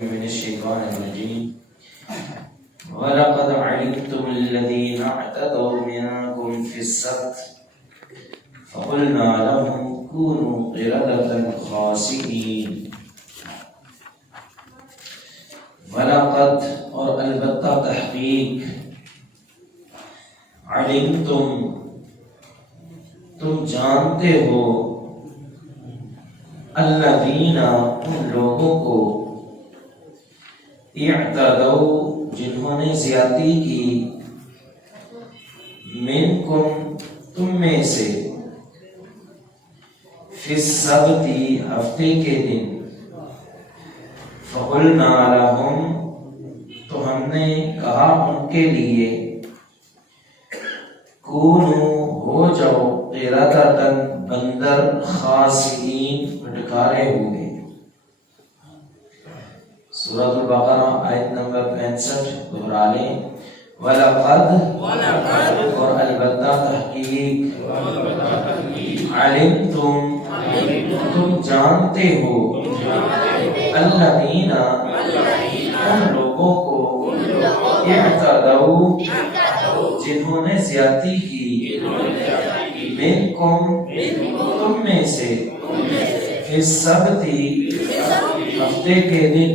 من الشيطان الرجيم ولقد علمتم الذين اعتدوا منكم في السبت فقلنا لهم كونوا قردة خاسئين ولقد اور البتہ تحقیق علمتم تم جانتے ہو الذین ان لوگوں کو اعتدوا جنہوں نے زیادتی کی منکم تم میں سے فی السبت ہفتے کے دن فقلنا لہم تو ہم نے کہا ان کے لیے کونو ہو جاؤ قردۃ بندر خاسئین پھٹکارے ہوئے۔ سورۃ البقرہ آیت نمبر 65 دہرا لیں۔ وَلَقَدْ اور البتہ تحقیق علمتم تم جانتے ہو الذین ان لوگوں کو اعتدوا جنہوں نے زیادتی کی منکم تم میں سے فی السبت ہفتے کے دن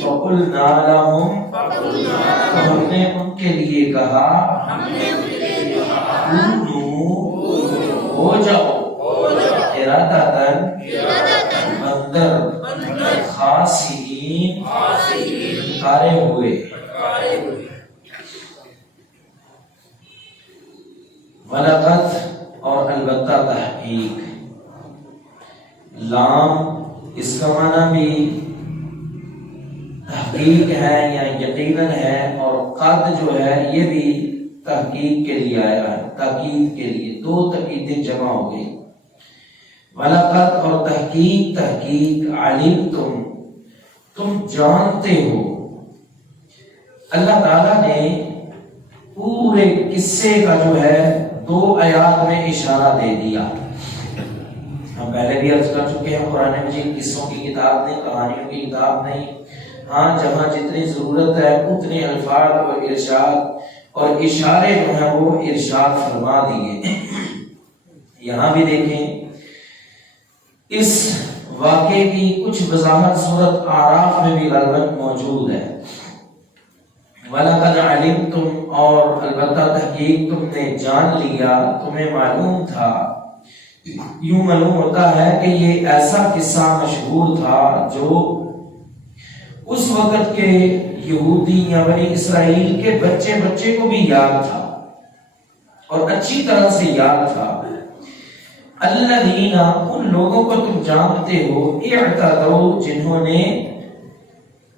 فقلنا لہم تو ہم نے ان کے لیے کہا کونو ہو جاؤ قردۃ بندر خاسئین پھٹکارے ہوئے۔ وَلَقَدْ اور البتہ تحقیق لام اس کا معنی بھی تحقیق ہے یا یقیناً ہے، اور قد جو ہے یہ بھی تحقیق کے لیے آیا ہے، تاکید کے لیے، دو تاکیدیں جمع ہو گئی۔ وَلَقَدْ اور تحقیق علمتم تم جانتے ہو۔ اللہ تعالیٰ نے پورے قصے کا جو ہے 2 آیات میں اشارہ دے دیا۔ ہم پہلے بھی عرض کر چکے ہیں قرآن مجید قصوں کی کتاب نہیں، کہانیوں کی کتاب نہیں، ہاں جہاں جتنی ضرورت ہے اتنے الفاظ اور ارشاد اور اشارے جو ہیں وہ ارشاد فرما دیے۔ یہاں بھی دیکھیں اس واقعے کی کچھ وضاحت سورۃ اعراف میں بھی غالباً موجود ہے۔ وَلَقَدْ عَلِمْتُمْ اور البتہ تحقیق تم نے جان لیا، تمہیں معلوم تھا۔ یوں معلوم ہوتا ہے کہ یہ ایسا قصہ مشہور تھا جو اس وقت کے یہودی یا بنی اسرائیل کے بچے بچے کو بھی یاد تھا اور اچھی طرح سے یاد تھا۔ الذین ان لوگوں کو تم جانتے ہو اعتدوا جنہوں نے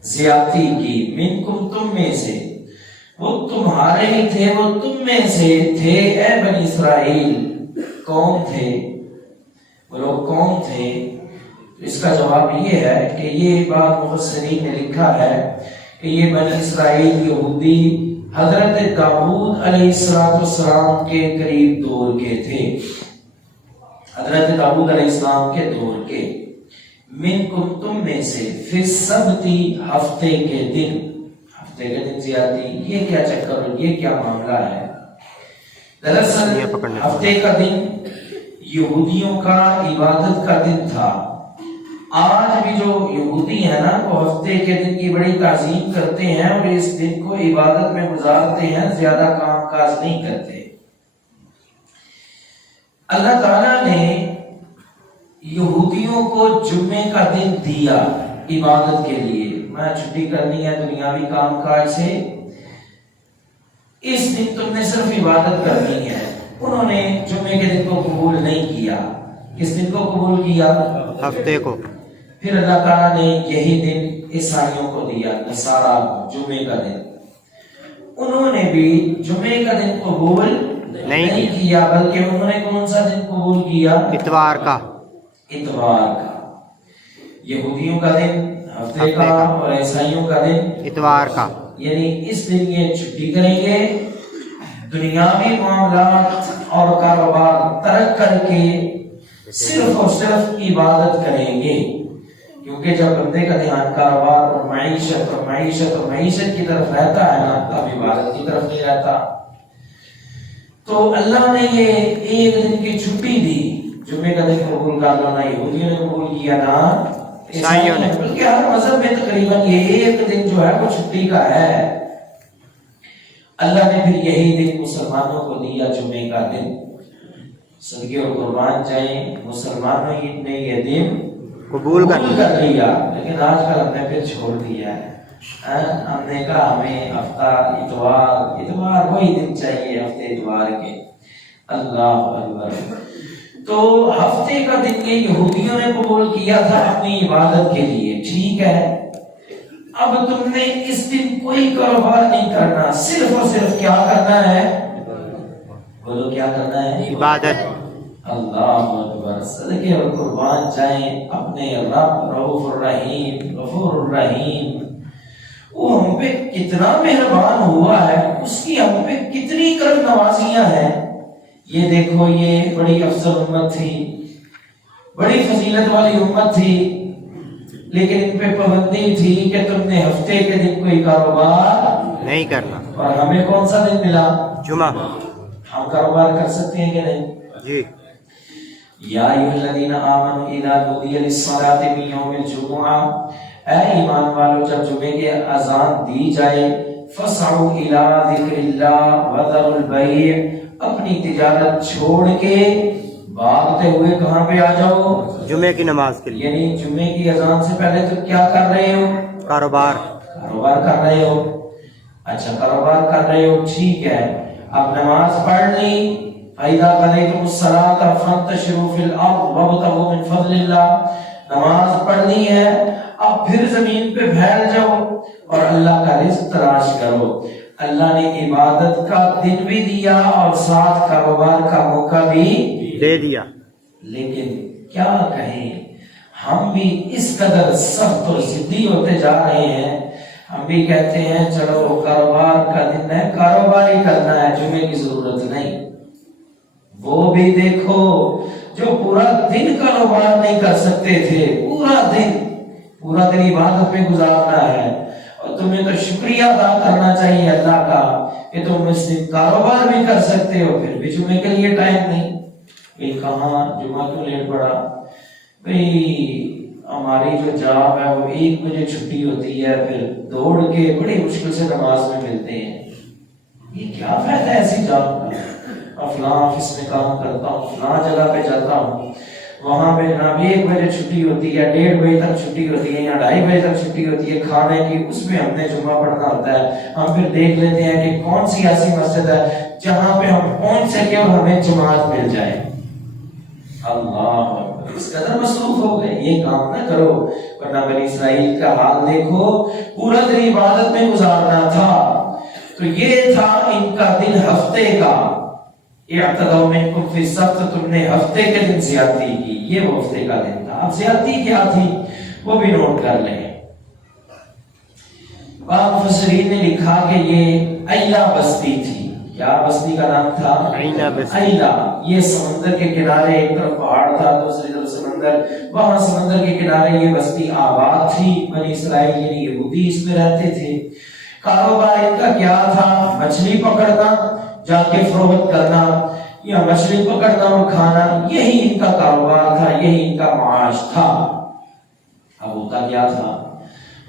زیادتی کی منکم تم میں سے، وہ تمہارے ہی تھے، وہ تم میں سے تھے اے بنی اسرائیل۔ کون تھے وہ لوگ؟ کون تھے؟ تو اس کا جواب یہ ہے کہ یہ بات مفسرین نے لکھا ہے کہ یہ بنی اسرائیل یہودی حضرت داؤد علیہ السلام کے قریب دور کے تھے، حضرت داؤد علیہ السلام کے دور کے۔ منکم تم میں سے فی السبت ہفتے کے دن، ہفتے کے دن زیادتی، یہ کیا چکر، یہ کیا معاملہ ہے؟ دراصل ہفتے کا دن یہودیوں کا عبادت کا دن تھا۔ آج بھی جو یہودی ہیں نا وہ ہفتے کے دن کی بڑی تعظیم کرتے ہیں اور اس دن کو عبادت میں گزارتے ہیں، زیادہ کام کاج نہیں کرتے۔ اللہ تعالیٰ نے یہودیوں کو جمعے کا دن دیا عبادت کے لیے، میں چھٹی کرنی ہے دنیاوی کام کاج سے، اس دن تم نے صرف عبادت کرنی ہے۔ انہوں نے جمعے کے دن کو قبول نہیں کیا۔ کس دن کو قبول کیا؟ ہفتے کو۔ پھر اللہ تعالیٰ نے یہی دن عیسائیوں کو دیا، نصارہ کو، جمعے کا دن۔ انہوں نے بھی جمعے کا دن قبول نہیں کیا، بلکہ انہوں نے کون سا دن قبول کیا؟ اتوار کا۔ اتوار کا۔ یہودیوں کا دن ہفتے کا اور عیسائیوں کا دن اتوار کا، یعنی اس دن یہ چھٹی کریں گے، دنیاوی معاملات اور کاروبار ترک کر کے صرف اور صرف عبادت کریں گے۔ کیونکہ جب بندے کا دھیان کاروبار اور معیشت کی طرف رہتا ہے نا، تب عبادت کی طرف نہیں رہتا۔ تو اللہ نے یہ ایک دن کی چھٹی دی، جمعے کا دن قبول کر لو، نہ یہودیوں نے قبول کیا نہ عیسائیوں نے، بلکہ ہر مذہب میں تقریباً یہ ایک دن جو ہے وہ چھٹی کا ہے۔ اللہ نے پھر یہی دن مسلمانوں کو دیا، جمعے کا دن۔ صدقے اور قربان جائیں، مسلمانوں نے یہ دن قبول کر لیا، لیکن آج کل ہم نے پھر چھوڑ دیا ہے۔ ہم نے کہا ہمیں ہفتہ اتوار وہی دن چاہیے، ہفتے اتوار کے۔ اللہ اکبر۔ تو ہفتے کا دن یہ یہودیوں نے قبول کیا تھا اپنی عبادت کے لیے، ٹھیک ہے۔ اب تم نے اس دن کوئی کاروبار نہیں کرنا، صرف اور صرف کیا کرنا ہے؟ بولو کیا کرنا ہے؟ عبادت۔ اللہ اکبر۔ صدقے اور قربان جائیں اپنے رب رؤوف الرحیم غفور الرحیم، وہ ہم پہ کتنا مہربان ہوا ہے، اس کی ہم پہ کتنی کرم نوازیاں ہیں۔ یہ دیکھو، یہ بڑی افضل امت تھی، بڑی فضیلت والی امت تھی، لیکن ان پہ پابندی تھی کہ تم نے ہفتے کے دن کوئی کاروبار نہیں کرنا۔ اور ہمیں کون سا دن ملا؟ جمعہ۔ ہم کاروبار کر سکتے ہیں کہ نہیں؟ جی۔ یا ایھا الذین آمنوا اذا نودی للصلاۃ من یوم الجمعہ، اے ایمان والو جب جمعے کی اذان دی جائے، فسعوا الی ذکر اللہ وذروا البیع، اپنی تجارت چھوڑ کے بھاگتے ہوئے کہاں پہ آ جاؤ؟ جمعے کی نماز کے لیے۔ یعنی جمعے کی اذان سے پہلے تم کیا کر رہے ہو؟ کاروبار کر رہے ہو۔ اچھا، کاروبار کر رہے ہو، ٹھیک ہے۔ اب نماز پڑھ لی، فَإِذَا قَضَيْتُمُ الصَّلَاةَ فَانتَشِرُوا فِي الْأَرْضِ وَابْتَغُوا مِن فَضْلِ اللَّهِ، نماز پڑھ لی ہے، اب پھر زمین پہ پھیل جاؤ اور اللہ کا رزق تلاش کرو۔ اللہ نے عبادت کا دن بھی دیا اور ساتھ کاروبار کا موقع بھی دے دیا، لیکن کیا کہیں، ہم بھی اس قدر سخت اور ضدی ہوتے جا رہے ہیں۔ ہم بھی کہتے ہیں چلو کاروبار کا دن ہے، کاروبار ہی کرنا ہے، جمعے کی ضرورت نہیں۔ وہ بھی دیکھو جو پورا دن کاروبار نہیں کر سکتے تھے، پورا دن عبادت میں گزارنا ہے، اور تمہیں تو شکریہ ادا کرنا چاہیے اللہ کا کہ تم اس دن کاروبار بھی کر سکتے ہو، پھر بھی جمعے کے لیے ٹائم نہیں۔ بھئی کہاں جمعہ کیوں لیٹ پڑا؟ بھئی ہماری جو جاب ہے وہ 1 بجے چھٹی ہوتی ہے، پھر دوڑ کے بڑی مشکل سے نماز میں ملتے ہیں۔ یہ کیا فائدہ ہے ایسی جاب کا؟ فلاں آفس میں کام کرتا ہوں، فلاں جگہ پہ جاتا ہوں، وہاں پہ جناب 1 بجے چھٹی ہوتی ہے، 1:30 بجے تک چھٹی ہوتی ہے یا 2:30 بجے تک چھٹی ہوتی ہے کھانے کی، اس میں ہم نے جمعہ پڑھنا ہوتا ہے۔ ہم پھر دیکھ لیتے ہیں کہ کون سی ایسی مسجد ہے جہاں پہ ہم پہنچ سکے اور ہمیں جماعت مل جائے۔ اللہ، اس قدر مصروف ہو گئے، یہ کام نہ کرو، ورنہ بنی اسرائیل کا حال دیکھو، پورا دن عبادت میں گزارنا تھا۔ تو یہ تھا ان کا دن ہفتے کا، اعتدوا منکم فی السبت، تم نے ہفتے کے دن زیادتی کی، یہ وہ ہفتے کا دن تھا۔ اب زیادتی کیا تھی وہ بھی نوٹ کر لیں۔ بعض مفسرین نے لکھا کہ یہ ایلا بستی تھی۔ کیا بستی کا نام تھا؟ ایلا۔ یہ سمندر کے کنارے، ایک طرف پہاڑ تھا، دوسری طرف سمندر، وہاں سمندر کے کنارے یہ بستی آباد تھی۔ بنی اسرائیل یعنی یہودی اس میں رہتے تھے۔ کاروبار ان کا کیا تھا؟ مچھلی پکڑنا، جا کے فروخت کرنا، یا مچھلی پکڑنا اور کھانا، یہی ان کا کاروبار تھا، یہی ان کا معاش تھا۔ اب ہوتا کیا تھا؟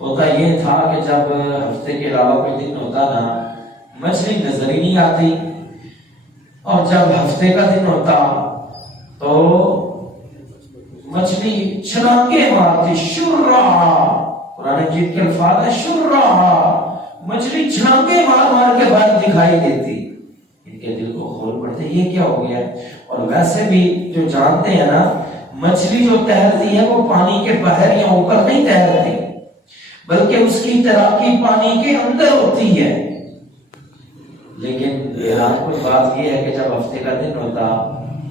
ہوتا یہ تھا کہ جب ہفتے کے علاوہ کوئی دن ہوتا نا، مچھلی نظر ہی نہیں آتی، اور جب ہفتے کا دن ہوتا تو مچھلی چھلانگے مارتی، شرّا، قرآن مجید کے الفاظ ہے شرّا، مچھلی چھلانگے مار مار کے باہر دکھائی دیتی۔ ان کے دل کو کھول پڑتے یہ کیا ہو گیا؟ اور ویسے بھی جو جانتے ہیں نا، مچھلی جو تیرتی ہے وہ پانی کے باہر یا اوپر نہیں تیرتی، بلکہ اس کی تیراکی پانی کے اندر ہوتی ہے۔ لیکن حیران کن بات یہ ہے کہ جب ہفتے کا دن ہوتا،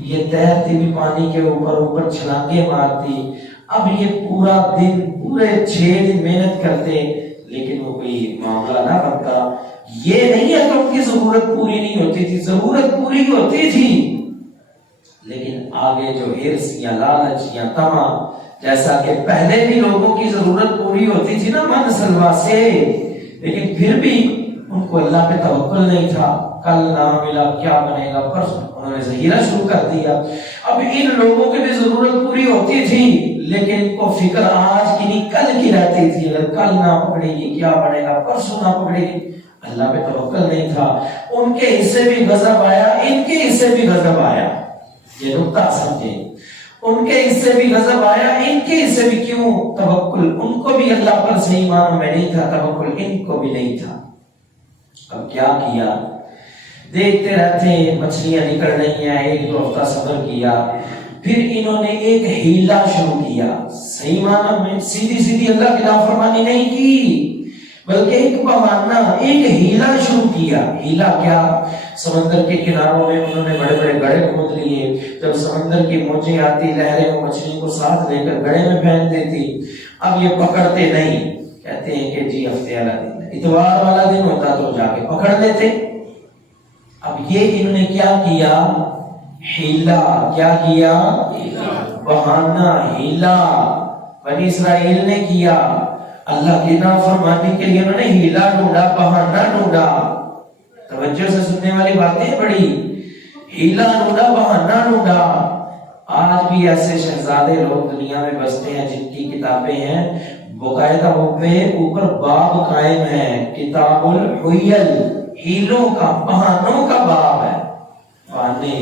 یہ تیرتی بھی پانی کے اوپر چھلانگے مارتی۔ اب یہ پورا دن، پورے 6 دن محنت کرتے، لیکن وہ کوئی معاملہ نہ بنتا۔ یہ نہیں ہے کہ ان کی ضرورت پوری نہیں ہوتی تھی، ضرورت پوری ہوتی تھی، لیکن آگے جو حرص یا لالچ یا طمع جیسا کہ پہلے بھی لوگوں کی ضرورت پوری ہوتی تھی نا من سلوا سے، لیکن پھر بھی ان کو اللہ پہ توکل نہیں تھا. کل نہ ملا کیا بنے گا، پرسوں انہوں نے ذخیرہ شروع کر دیا. اب ان لوگوں کی بھی ضرورت پوری ہوتی تھی لیکن ان کو فکر آج کی نہیں کل کی رہتی تھی. اگر کل نہ پکڑے گی کیا بنے گا، پرسوں نہ پکڑے گی. اللہ پہ توکل نہیں تھا. ان کے حصے بھی غضب آیا، ان کے حصے بھی غضب آیا. یہ نقطہ سمجھیں، ان کے حصے بھی غضب آیا، ان کے حصے بھی. کیوں؟ توکل ان کو بھی اللہ پر صحیح معنوں میں نہیں تھا، توکل ان کو بھی نہیں تھا. اب کیا کیا؟ دیکھتے رہتے ہیں مچھلیاں نکل رہی ہیں، ایک دو ہفتہ صبر کیا. پھر انہوں نے ایک ہیلا شروع کیا. صحیح معنوں میں سیدھی سیدھی اللہ کی نافرمانی نہیں کی، بلکہ ایک بہانہ، ایک ہیلا شروع کیا. ہیلا کیا؟ سمندر کے کناروں میں انہوں نے بڑے بڑے گڑھے کھود لیے. جب سمندر کی موجیں آتی، لہریں وہ مچھلی کو ساتھ لے کر گڑھے میں پھینک دیتی. اب یہ پکڑتے نہیں، کہتے ہیں کہ جی ہفتے والا دن، اتوار والا دن ہوتا تو جا کے پکڑ لیتے. اب یہ انہوں نے کیا کیا؟ ہیلا. کیا کیا؟ بہانہ، ہیلا بنی اسرائیل نے کیا. اللہ کی نافرمانی کے لیے انہوں نے ہیلا ڈھونڈا، بہانہ ڈھونڈا. توجہ سے سننے والی باتیں بڑی. ہیلا ڈھونڈا، بہانہ ڈھونڈا. آج بھی ایسے شہزادے لوگ دنیا میں بستے ہیں جن کی کتابیں ہیں باقاعدہ اوپر باب قائم ہے، کتاب الحیل، ہیلوں کا، بہانوں کا باب ہے. بہانے،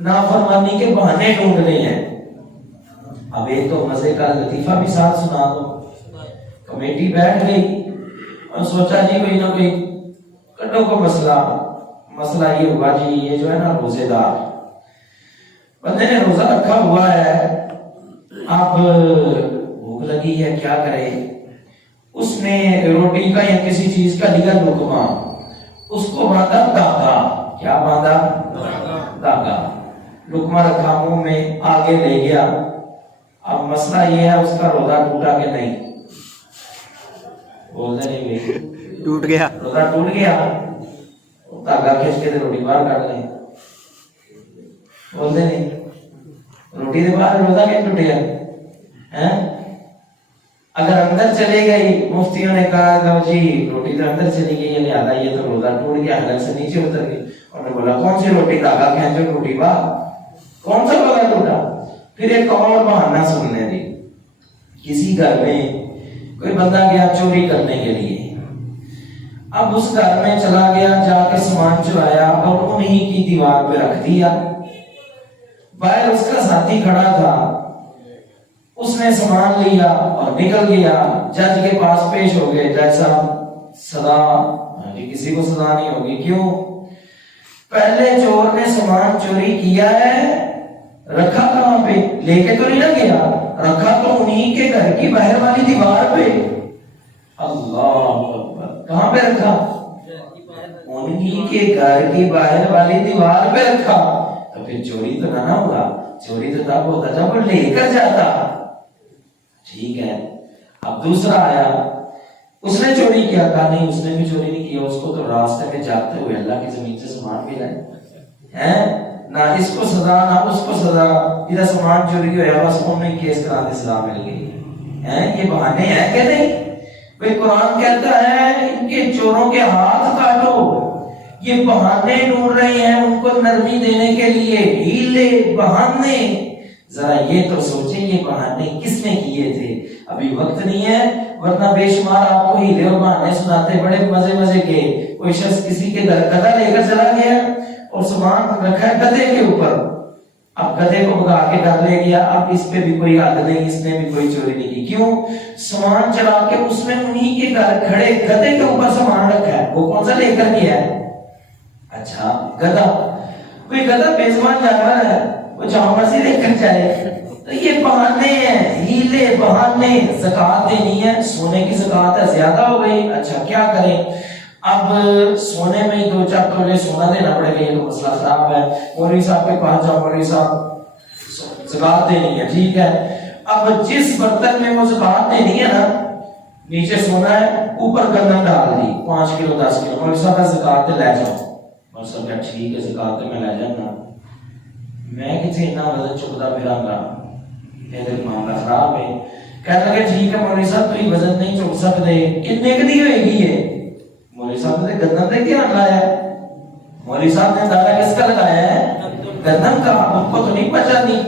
نافرمانی کے بہانے ڈھونڈنے ہیں. اب ایک تو مزے کا لطیفہ بھی ساتھ سنا دو. کمیٹی بیٹھ گئی اور سوچا جی کوئی نہ کوئی کٹو کو مسئلہ یہ ہوا جی، یہ جو ہے نا روزے دار بندے نے روزہ رکھا ہوا ہے، اب بھوک لگی ہے، کیا کرے؟ اس نے روٹی کا یا کسی چیز کا لیا لقمہ، اس کو باندھا داغا. کیا باندھا؟ داغا. لقمہ رکھا منہ میں، آگے لے گیا. اب مسئلہ یہ ہے اس کا روزہ ٹوٹا کہ نہیں؟ بولتے نہیں بھائی، ٹوٹ گیا. روزہ ٹوٹ گیا. داغا کھینچ کے روٹی باہر کاٹ لیں. بولتے نہیں، روٹی دے باہر روزہ کیوں ٹوٹ گیا؟ اگر اندر چلے گئی، مفتیوں نے کہا لو جی روٹی تو اندر چلی گئی ہے لہٰذا یہ تو روزہ ٹوٹ گیا، حلق سے نیچے اتر گئی. انہوں نے بولا کون سی روٹی؟ داغا کھینچو روٹی باہر. کون سا روزہ ٹوٹا؟ پھر ایک اور بہانہ سننے دی. کسی گھر میں کوئی بندہ گیا چوری کرنے کے لیے. اب اس گھر میں چلا گیا، جا کے سامان چرایا اور انہی کی دیوار پہ رکھ دیا. باہر اس کا ساتھی کھڑا تھا، اس نے سامان لیا اور نکل گیا. جج کے پاس پیش ہو گئے. جج صاحب سزا؟ کسی کو سزا نہیں ہوگی. کیوں؟ پہلے چور نے سامان چوری کیا ہے، رکھا کہاں پہ؟ لے کے تو نہیں نہ گیا، رکھا تو انہی کے گھر کی باہر والی دیوار پہ. اللہ اکبر. کہاں پہ رکھا؟ انہی کے گھر کی باہر والی دیوار پہ رکھا. تو پھر چوری تو نہ ہوا. چوری تو تب ہوتا جب وہ لے کر جاتا. ٹھیک ہے. اب دوسرا آیا، اس نے چوری کیا. کہا نہیں اس نے بھی چوری نہیں کیا، اس کو تو راستے میں جاتے ہوئے اللہ کی زمین سے سامان ملا ہے. نہ اس کو سزا نہ اس کو سزا، ادھر سامان چوری ہوا بس انہیں کیس کرا دے سزا مل گئی. یہ بہانے ہیں کہ نہیں؟ بھئی قرآن کہتا ہے ان کے چوروں کے ہاتھ کاٹو. یہ بہانے ڈھونڈ رہے ہیں ان کو نرمی دینے کے لیے، ہیلے، بہانے. ذرا یہ تو سوچیں یہ بہانے کس نے کیے تھے؟ ابھی وقت نہیں ہے ورنہ بے شمار آپ کو ہیلے اور بہانے سناتے بڑے مزے کے. کوئی شخص کسی کے گھر گدھا لے کر چلا گیا اور سامان رکھا ہے گدھے کے اوپر. اب گدھے کو بھگا کے ڈال لے گیا. اب اس پہ بھی کوئی حد نہیں، اس نے بھی کوئی چوری نہیں کی. کیوں؟ سامان چلا کے اس میں انہی کے گھر کھڑے گدھے کے اوپر سامان رکھا ہے. وہ کون سا لے کر گیا ہے؟ اچھا گدھا. کوئی گدھا بے زبان جانور ہے، وہ جہاں مرضی لے کر جائے. تو یہ بہانے ہیں، ہیلے، بہانے. زکات دینی ہے، سونے کی زکات ہے زیادہ ہو گئی. اچھا کیا کریں؟ اب سونے میں ہی 2-4 تولے سونا دینا پڑے گا، یہ تو مسئلہ خراب ہے. مولوی صاحب کے پاس جاؤ، مولوی صاحب زکات دینی ہے. ٹھیک ہے. اب جس برتن میں وہ زکات دینی ہے نا، نیچے سونا ہے، اوپر گندم ڈال دی 5 کلو 10 کلو. مولوی صاحب زکات لے جاؤ. مولوی صاحب کہا ٹھیک ہے زکات میں لے جانا. میں کتنے اتنا وزن چکتا پھراں گا، یہ معاملہ خراب ہے. کہنے لگے ٹھیک ہے مولوی صاحب تو یہ وزن نہیں چک سکتے, کتنے کی ہوئے گی یہ؟ مولوی صاحب نے گندم دے کیا لایا ہے؟ مولوی صاحب نے اندازہ کس کا لگایا ہے؟ گندم کا. ان کو تو نہیں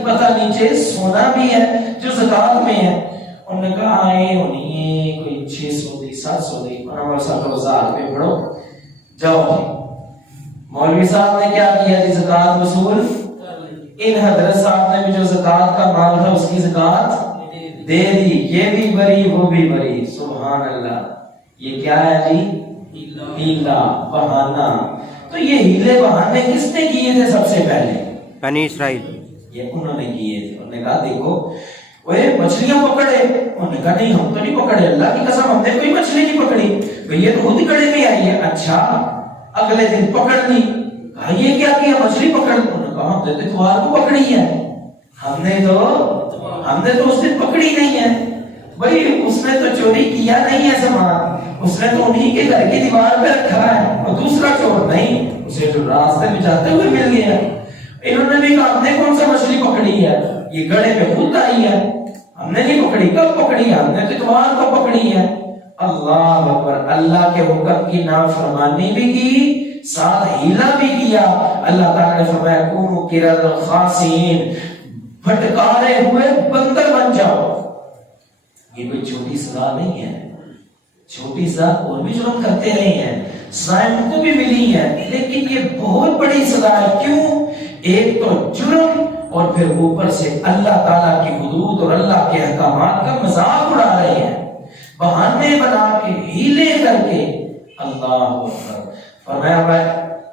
پتا نیچے سونا بھی ہے جو زکات میں ہے. انہوں نے کہا یہ ہونی ہے کوئی 600 دی 700 دی. انہوں نے صاحب 1000 روپے پڑھو جاؤ جی. مولوی صاحب نے کیا کیا جی؟ زکات وصول. ان حضرت صاحب نے بھی جو زکات کا مال تھا اس کی زکات دے دی. یہ بھی بری وہ بھی بری. سبحان اللہ. یہ کیا ہے جی؟ ہیلا بہانہ. تو یہ ہیلے بہانے کس نے کیے تھے سب سے پہلے؟ بنی اسرائیل. یہ انہوں نے کیے تھے. انہوں نے کہا دیکھو وہ مچھلیاں پکڑے. انہوں نے کہا نہیں ہم تو نہیں پکڑے, اللہ کی قسم ہم نے کوئی مچھلی نہیں پکڑی. یہ تو خود ہی کڑے میں آئی ہے. اچھا اگلے دن پکڑ لی. کہا یہ کیا کیا؟ مچھلی پکڑ. انہوں نے کہا ہم نے اتوار کو پکڑی ہے. ہم نے تو اس دن پکڑی نہیں ہے. بھائی اس نے تو چوری کیا نہیں ہے سامان, اس نے تو انہی کے گھر کی دیوار پہ رکھا ہے. اور دوسرا چور نہیں, اسے جو راستے میں جاتے ہوئے مل گیا. انہوں نے بھی کہا ہم نے کون سا مچھلی پکڑی ہے, یہ گڑے پہ خود آئی ہے, ہم نے نہیں پکڑی. کب پکڑی ہے؟ ہم نے تو اتوار کو پکڑی ہے. اللہ اکبر. اللہ کے حکم کی نافرمانی بھی کی, ساتھ ہیلا بھی کیا. اللہ تعالیٰ نے فرمایا کونوا قردۃ خاسئین, پھٹکارے ہوئے بندر بن جاؤ. یہ کوئی چھوٹی سزا نہیں ہے. چھوٹی سزا اور بھی جرم کرتے رہے ہیں, سزائیں ان کو بھی ملی ہیں, لیکن یہ بہت بڑی سزا ہے. کیوں؟ ایک تو جرم اور پھر اوپر سے اللہ تعالیٰ کی حدود اور اللہ کے احکامات کا مذاق اڑا رہے ہیں, بہانے بنا کے, ہیلے کر کے. اللہ اکبر. فرمایا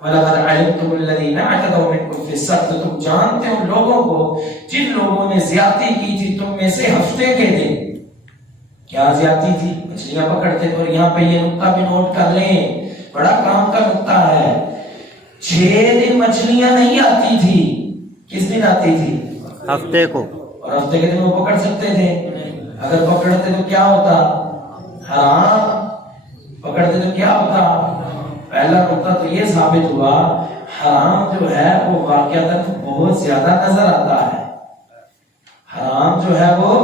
وَلَقَدْ عَلِمْتُمُ الَّذِينَ اعْتَدَوْا مِنْكُمْ فِي السَّبْتِ, تم جانتے ہو لوگوں کو جن لوگوں نے زیادتی کی تھی تم میں سے ہفتے کے دن. کیا زیادتی تھی؟ مچھلیاں پکڑتے تھے. اور یہاں پہ یہ نقطہ بھی نوٹ کر لیں, بڑا کام کا نقطہ ہے. 6 دن مچھلیاں نہیں آتی تھی. کس دن آتی تھی؟ ہفتے کو. اور ہفتے کے دن وہ پکڑ سکتے تھے. اگر پکڑتے تو کیا ہوتا؟ حرام. پکڑتے تو کیا ہوتا؟ پہلا نقطہ تو یہ ثابت ہوا حرام جو ہے وہ واقعات بہت زیادہ نظر آتا ہے. حرام جو ہے وہ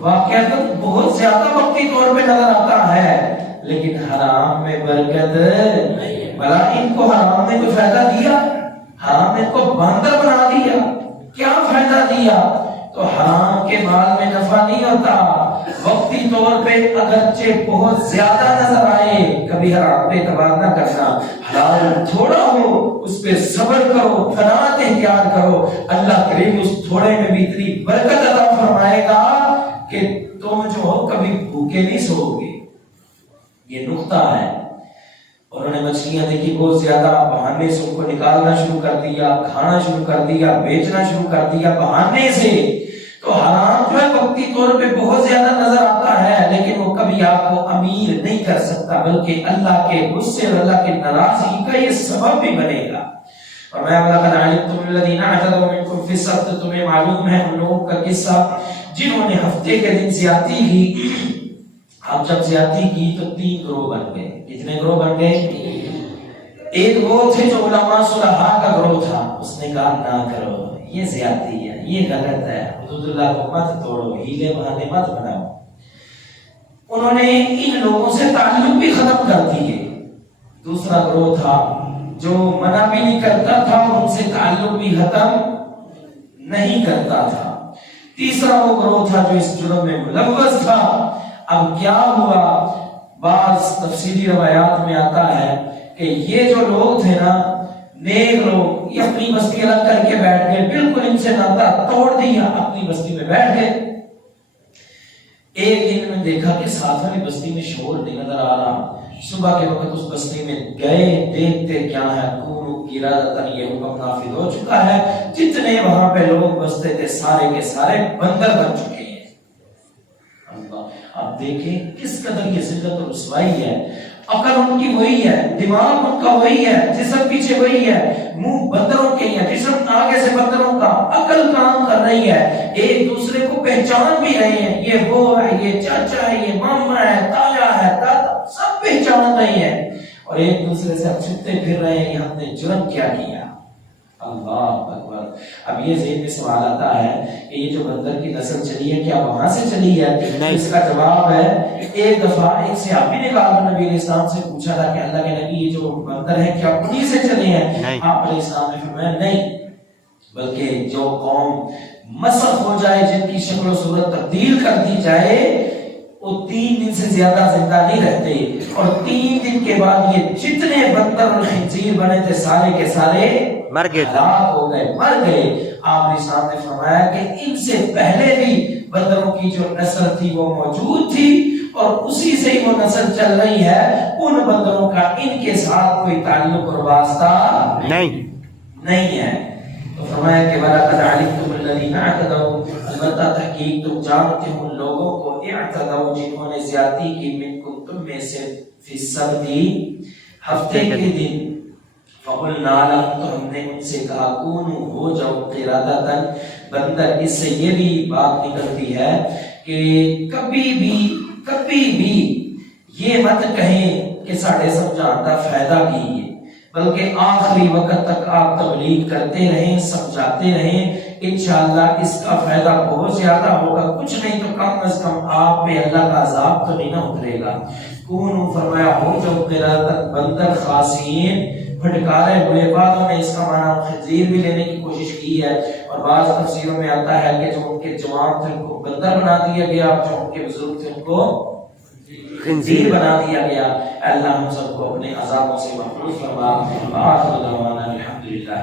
واقعات بہت زیادہ وقتی طور پہ نظر آتا ہے, لیکن حرام میں برکت. بلا ان کو حرام نے کوئی فائدہ دیا؟ حرام نے ان کو باندر بنا دیا. کیا فائدہ دیا؟ تو حرام کے مال میں نفع نہیں ہوتا. وقتی طور پہ اگرچہ بہت زیادہ نظر آئے, کبھی حرام پہ اعتبار نہ کرنا. حلال تھوڑا ہو اس پہ صبر کرو, قناعت اختیار کرو. اللہ کریم اس تھوڑے میں بھی اتنی برکت عطا فرمائے گا کہ تم جو ہو کبھی بھوکے نہیں سو گے. یہ نقطہ ہے. انہوں نے مچھلیاں دیکھی بہت زیادہ, بہانے سے ان کو نکالنا شروع کر دیا, کھانا شروع کر دیا, بیچنا شروع کر دیا بہانے سے. تو حرام جو ہے وقتی طور پہ بہت زیادہ نظر آتا ہے, لیکن وہ کبھی آپ کو امیر نہیں کر سکتا, بلکہ اللہ کے غصے اور اللہ کی ناراضگی کا یہ سبب بھی بنے گا. اور میں وَلَقَدْ عَلِمْتُمُ الَّذِينَ اعْتَدَوْا مِنْكُمْ فِي السَّبْتِ, تمہیں معلوم ہے ان لوگوں کا قصہ جنہوں نے ہفتے کے دن زیادتی کی. اب جب زیادتی کی تو 3 گروہ بن گئے. کتنے گروہ بن گئے؟ ایک وہ تھے جو علماء صلحاء کا گروہ تھا, اس نے کہا نہ کرو, یہ زیادتی ہے, یہ غلط ہے, حدود اللہ کو مت توڑو, ہیلے بہانے مت بناؤ. انہوں نے ان لوگوں سے تعلق بھی ختم کر دیے. دوسرا گروہ تھا جو منع بھی نہیں کرتا تھا اور ان سے تعلق بھی ختم نہیں کرتا تھا. تیسرا وہ گروہ تھا جو اس جرم میں ملوث تھا. اب کیا ہوا؟ بعض تفصیلی روایات میں آتا ہے کہ یہ جو لوگ تھے نا, نیک لوگ, یہ اپنی بستی الگ کر کے بیٹھ گئے, بالکل ان سے ناتا توڑ دیا, اپنی بستی میں بیٹھ گئے. ایک دن میں دیکھا کہ ساتھ والی بستی میں شور نہیں نظر آ رہا. صبح کے وقت اس بستی میں گئے, دیکھتے کیا ہے, کونوا قردۃ, یہ حکم نافذ ہو چکا ہے. جتنے وہاں پہ لوگ بستے تھے سارے کے سارے بندر بن چکے ہیں. آپ دیکھیں کس قدر یہ ذلت اور رسوائی ہے. عقل ان کی وہی ہے, دماغ ان کا وہی ہے, جسم پیچھے وہی ہے, منہ بندروں کے ہیں, جسم آگے سے بندروں کا, عقل کام کر رہی ہے. ایک دوسرے کو پہچان بھی رہے ہیں, یہ وہ ہے, یہ چاچا ہے, یہ ماما ہے, تایا ہے, دادا, سب پہچان رہے ہیں. اور ایک دوسرے سے چھپتے پھر رہے ہیں, یہ ہم نے جرم کیا کیا. اللہ اکبر. اب یہ ذہن میں سوال آتا ہے کہ یہ جو بندر کی نسل چلی ہے کیا وہاں سے چلی ہے؟ اس کا جواب ہے ایک دفعہ ایک صحابی نے کہا نبی علیہ السلام سے پوچھا تھا کہ اللہ کے نبی یہ جو بندر ہے کیا انہی سے چلے ہیں؟ آپ علیہ السلام نے فرمایا نہیں، بلکہ جو قوم مسخ ہو جائے، جن کی شکل و صورت تبدیل کر دی جائے، وہ 3 دن سے زیادہ زندہ نہیں رہتے، اور 3 دن کے بعد یہ جتنے بندر اور خنزیر بنے تھے سارے کے سارے مر گئے، ہلاک ہو گئے، مر گئے. آپ نے سامنے فرمایا کہ ان سے پہلے بھی بندروں کی جو نسل تھی وہ موجود تھی، اور اسی سے ہی وہ نسل چل رہی ہے. ان بندروں کا ان کے ساتھ کوئی تعلق اور واسطہ نہیں ہے. تو فرمایا کہ وَلَقَدْ عَلِمْتُمُ الَّذِينَ اعْتَدَوْا، البتہ تحقیق تم جانتے ہو ان لوگوں کو اعتدوا جنہوں نے زیادتی کی، منکم تم میں سے، فی السبت ہفتے کے دن. فَقُلْنَا لَهُمْ، تو ہم نے ان سے کہا کونوا ہو جاؤ قِرَدَةً بندر. اس سے یہ بھی بات نکلتی ہے کہ کبھی بھی یہ مت کہیں کہ ساڑھے سمجھاندہ فائدہ کی، بلکہ آخری وقت تک آپ تبلیغ کرتے رہیں، سمجھاتے رہیں، انشاءاللہ اس کا فائدہ بہت زیادہ ہوگا. کچھ نہیں تو کم از کم آپ پہ اللہ کا عذاب تو نہیں نہ اترے گا. کونوا فرمایا ہو جو قرادۃ بندر خاسئین پھٹکارے ہوئے. بعضوں نے اس کا معنی خنزیر بھی لینے کی کوشش کی ہے، اور بعض تفسیروں میں آتا ہے کہ جو ان کے جوان تھے ان کو بندر بنا دیا گیا، جو ان کے بزرگ تھے ان کو خنزیر بنا دیا گیا. اللہ ہم سب کو اپنے عذابوں سے محفوظ فرما. آخر دعوانا الحمدللہ.